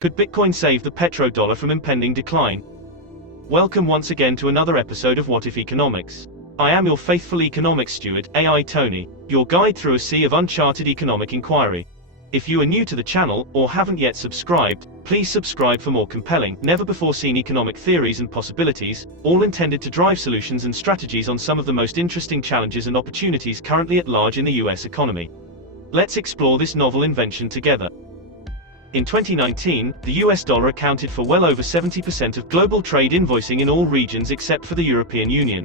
Could Bitcoin save the petrodollar from impending decline? Welcome once again to another episode of What If Economics. I am your faithful economics steward, AI Tony, your guide through a sea of uncharted economic inquiry. If you are new to the channel, or haven't yet subscribed, please subscribe for more compelling, never-before-seen economic theories and possibilities, all intended to drive solutions and strategies on some of the most interesting challenges and opportunities currently at large in the US economy. Let's explore this novel invention together. In 2019, the US dollar accounted for well over 70% of global trade invoicing in all regions except for the European Union.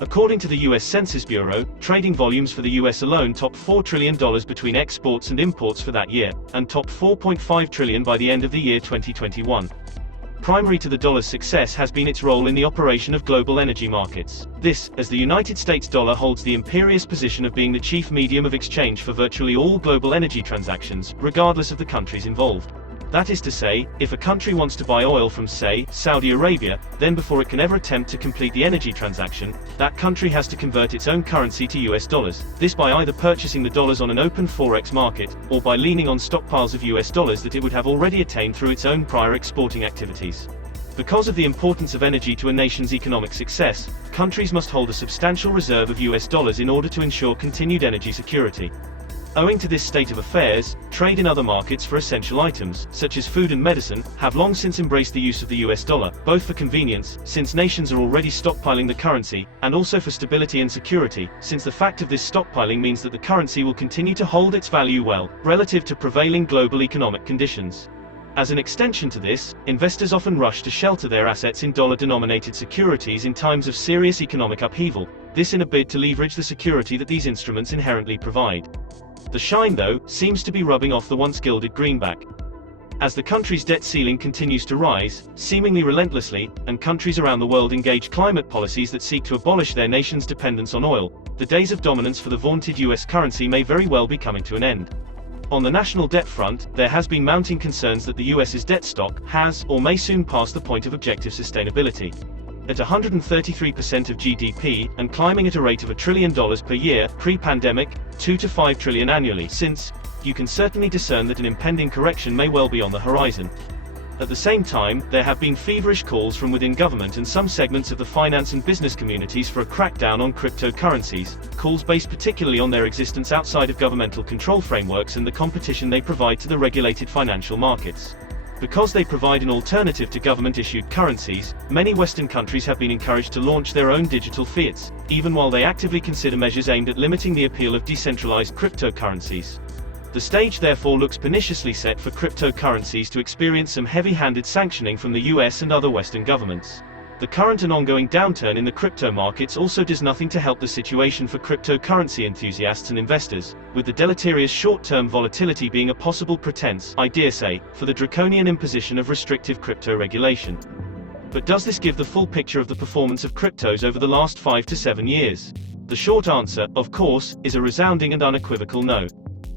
According to the US Census Bureau, trading volumes for the US alone topped $4 trillion between exports and imports for that year, and topped $4.5 trillion by the end of the year 2021. Primary to the dollar's success has been its role in the operation of global energy markets. This, as the United States dollar holds the imperious position of being the chief medium of exchange for virtually all global energy transactions, regardless of the countries involved. That is to say, if a country wants to buy oil from, say, Saudi Arabia, then before it can ever attempt to complete the energy transaction, that country has to convert its own currency to US dollars, this by either purchasing the dollars on an open forex market, or by leaning on stockpiles of US dollars that it would have already attained through its own prior exporting activities. Because of the importance of energy to a nation's economic success, countries must hold a substantial reserve of US dollars in order to ensure continued energy security. Owing to this state of affairs, trade in other markets for essential items, such as food and medicine, have long since embraced the use of the US dollar, both for convenience, since nations are already stockpiling the currency, and also for stability and security, since the fact of this stockpiling means that the currency will continue to hold its value well, relative to prevailing global economic conditions. As an extension to this, investors often rush to shelter their assets in dollar-denominated securities in times of serious economic upheaval, this in a bid to leverage the security that these instruments inherently provide. The shine, though, seems to be rubbing off the once gilded greenback. As the country's debt ceiling continues to rise, seemingly relentlessly, and countries around the world engage climate policies that seek to abolish their nation's dependence on oil, the days of dominance for the vaunted US currency may very well be coming to an end. On the national debt front, there has been mounting concerns that the US's debt stock has, or may soon pass the point of objective sustainability. At 133% of GDP, and climbing at a rate of $1 trillion per year, pre-pandemic, 2 to 5 trillion annually since, you can certainly discern that an impending correction may well be on the horizon. At the same time, there have been feverish calls from within government and some segments of the finance and business communities for a crackdown on cryptocurrencies, calls based particularly on their existence outside of governmental control frameworks and the competition they provide to the regulated financial markets. Because they provide an alternative to government-issued currencies, many Western countries have been encouraged to launch their own digital fiats, even while they actively consider measures aimed at limiting the appeal of decentralized cryptocurrencies. The stage therefore looks perniciously set for cryptocurrencies to experience some heavy-handed sanctioning from the US and other Western governments. The current and ongoing downturn in the crypto markets also does nothing to help the situation for cryptocurrency enthusiasts and investors, with the deleterious short-term volatility being a possible pretense, I dare say, for the draconian imposition of restrictive crypto regulation. But does this give the full picture of the performance of cryptos over the last 5 to 7 years? The short answer, of course, is a resounding and unequivocal no.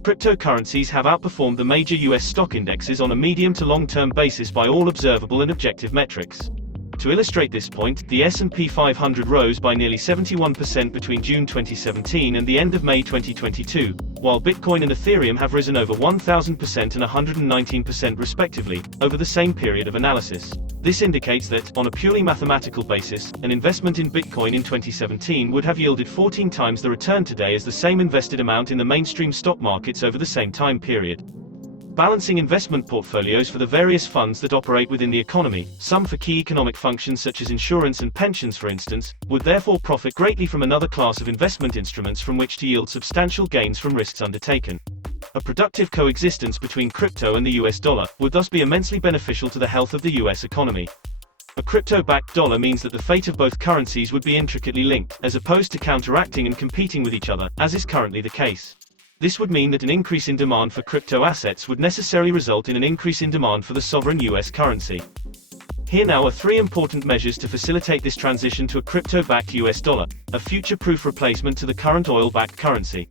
Cryptocurrencies have outperformed the major US stock indexes on a medium to long-term basis by all observable and objective metrics. To illustrate this point, the S&P 500 rose by nearly 71% between June 2017 and the end of May 2022, while Bitcoin and Ethereum have risen over 1,000% and 119% respectively, over the same period of analysis. This indicates that, on a purely mathematical basis, an investment in Bitcoin in 2017 would have yielded 14 times the return today as the same invested amount in the mainstream stock markets over the same time period. Balancing investment portfolios for the various funds that operate within the economy, some for key economic functions such as insurance and pensions for instance, would therefore profit greatly from another class of investment instruments from which to yield substantial gains from risks undertaken. A productive coexistence between crypto and the US dollar would thus be immensely beneficial to the health of the US economy. A crypto-backed dollar means that the fate of both currencies would be intricately linked, as opposed to counteracting and competing with each other, as is currently the case. This would mean that an increase in demand for crypto assets would necessarily result in an increase in demand for the sovereign US currency. Here now are 3 important measures to facilitate this transition to a crypto-backed US dollar, a future-proof replacement to the current oil-backed currency.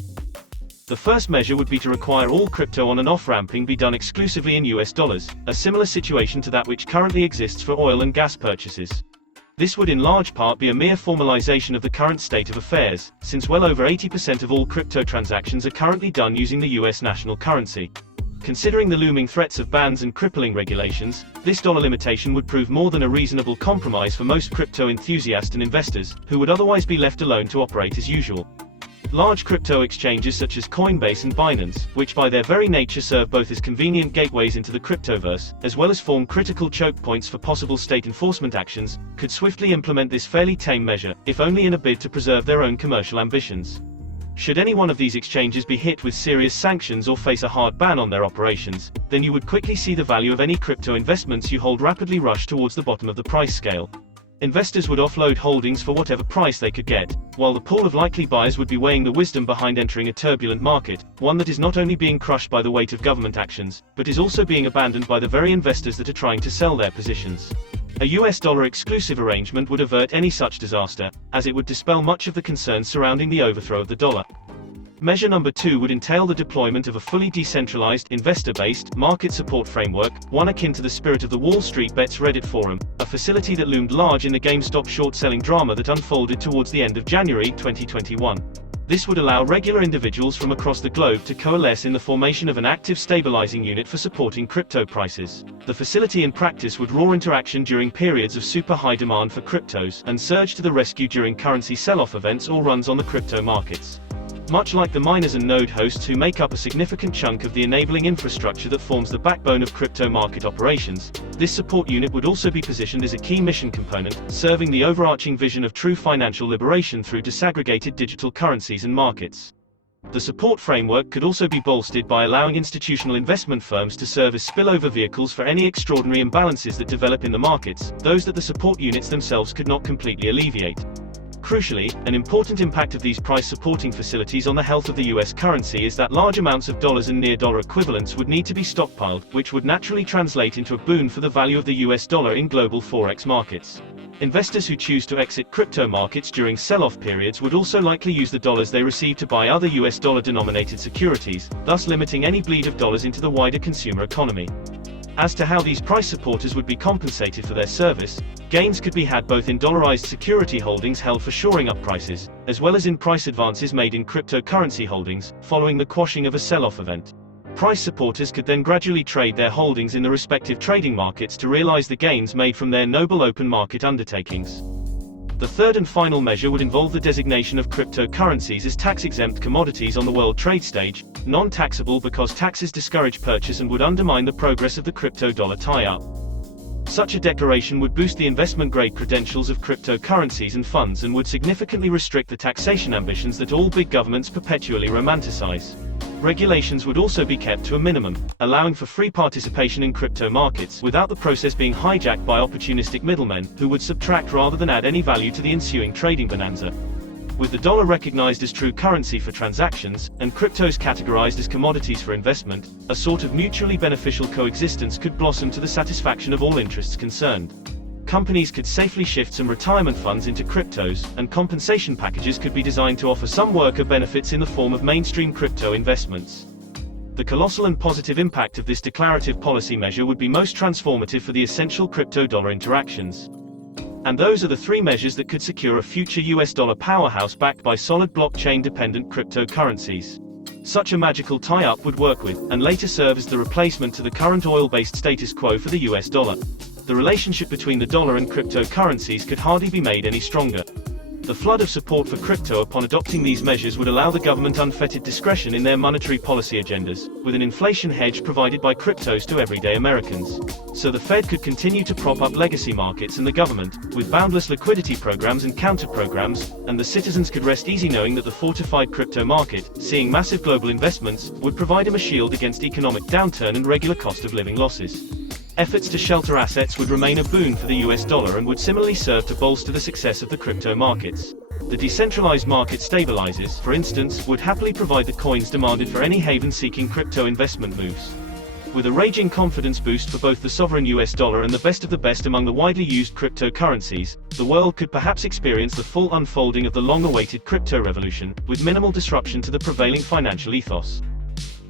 The first measure would be to require all crypto on and off-ramping be done exclusively in US dollars, a similar situation to that which currently exists for oil and gas purchases. This would in large part be a mere formalization of the current state of affairs, since well over 80% of all crypto transactions are currently done using the US national currency. Considering the looming threats of bans and crippling regulations, this dollar limitation would prove more than a reasonable compromise for most crypto enthusiasts and investors, who would otherwise be left alone to operate as usual. Large crypto exchanges such as Coinbase and Binance, which by their very nature serve both as convenient gateways into the cryptoverse, as well as form critical choke points for possible state enforcement actions, could swiftly implement this fairly tame measure, if only in a bid to preserve their own commercial ambitions. Should any one of these exchanges be hit with serious sanctions or face a hard ban on their operations, then you would quickly see the value of any crypto investments you hold rapidly rush towards the bottom of the price scale. Investors would offload holdings for whatever price they could get, while the pool of likely buyers would be weighing the wisdom behind entering a turbulent market, one that is not only being crushed by the weight of government actions, but is also being abandoned by the very investors that are trying to sell their positions. A US dollar exclusive arrangement would avert any such disaster, as it would dispel much of the concerns surrounding the overthrow of the dollar. Measure number 2 would entail the deployment of a fully decentralized, investor-based, market support framework, one akin to the spirit of the Wall Street Bets Reddit forum, a facility that loomed large in the GameStop short-selling drama that unfolded towards the end of January 2021. This would allow regular individuals from across the globe to coalesce in the formation of an active stabilizing unit for supporting crypto prices. The facility in practice would roar into action during periods of super high demand for cryptos, and surge to the rescue during currency sell-off events or runs on the crypto markets. Much like the miners and node hosts who make up a significant chunk of the enabling infrastructure that forms the backbone of crypto market operations, this support unit would also be positioned as a key mission component, serving the overarching vision of true financial liberation through disaggregated digital currencies and markets. The support framework could also be bolstered by allowing institutional investment firms to serve as spillover vehicles for any extraordinary imbalances that develop in the markets, those that the support units themselves could not completely alleviate. Crucially, an important impact of these price-supporting facilities on the health of the US currency is that large amounts of dollars and near-dollar equivalents would need to be stockpiled, which would naturally translate into a boon for the value of the US dollar in global forex markets. Investors who choose to exit crypto markets during sell-off periods would also likely use the dollars they receive to buy other US dollar-denominated securities, thus limiting any bleed of dollars into the wider consumer economy. As to how these price supporters would be compensated for their service, gains could be had both in dollarized security holdings held for shoring up prices, as well as in price advances made in cryptocurrency holdings, following the quashing of a sell-off event. Price supporters could then gradually trade their holdings in the respective trading markets to realize the gains made from their noble open market undertakings. The third and final measure would involve the designation of cryptocurrencies as tax-exempt commodities on the world trade stage, non-taxable because taxes discourage purchase and would undermine the progress of the crypto dollar tie-up. Such a declaration would boost the investment-grade credentials of cryptocurrencies and funds and would significantly restrict the taxation ambitions that all big governments perpetually romanticize. Regulations would also be kept to a minimum, allowing for free participation in crypto markets without the process being hijacked by opportunistic middlemen, who would subtract rather than add any value to the ensuing trading bonanza. With the dollar recognized as true currency for transactions, and cryptos categorized as commodities for investment, a sort of mutually beneficial coexistence could blossom to the satisfaction of all interests concerned. Companies could safely shift some retirement funds into cryptos, and compensation packages could be designed to offer some worker benefits in the form of mainstream crypto investments. The colossal and positive impact of this declarative policy measure would be most transformative for the essential crypto-dollar interactions. And those are the three measures that could secure a future US dollar powerhouse backed by solid blockchain-dependent cryptocurrencies. Such a magical tie-up would work with, and later serve as the replacement to the current oil-based status quo for the US dollar. The relationship between the dollar and cryptocurrencies could hardly be made any stronger. The flood of support for crypto upon adopting these measures would allow the government unfettered discretion in their monetary policy agendas, with an inflation hedge provided by cryptos to everyday Americans. So the Fed could continue to prop up legacy markets and the government, with boundless liquidity programs and counter-programs, and the citizens could rest easy knowing that the fortified crypto market, seeing massive global investments, would provide them a shield against economic downturn and regular cost of living losses. Efforts to shelter assets would remain a boon for the US dollar and would similarly serve to bolster the success of the crypto markets. The decentralized market stabilizers, for instance, would happily provide the coins demanded for any haven-seeking crypto investment moves. With a raging confidence boost for both the sovereign US dollar and the best among the widely used cryptocurrencies, the world could perhaps experience the full unfolding of the long-awaited crypto revolution, with minimal disruption to the prevailing financial ethos.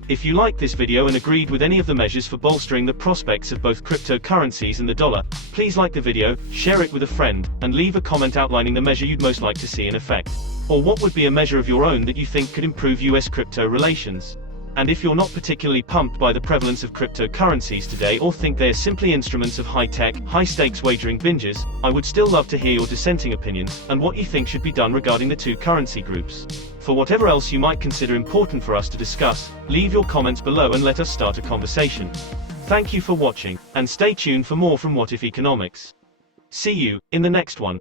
If you liked this video and agreed with any of the measures for bolstering the prospects of both cryptocurrencies and the dollar, please like the video, share it with a friend, and leave a comment outlining the measure you'd most like to see in effect. Or what would be a measure of your own that you think could improve US crypto relations? And if you're not particularly pumped by the prevalence of cryptocurrencies today or think they're simply instruments of high-tech, high-stakes wagering binges, I would still love to hear your dissenting opinions, and what you think should be done regarding the two currency groups. For whatever else you might consider important for us to discuss, leave your comments below and let us start a conversation. Thank you for watching, and stay tuned for more from What If Economics. See you in the next one.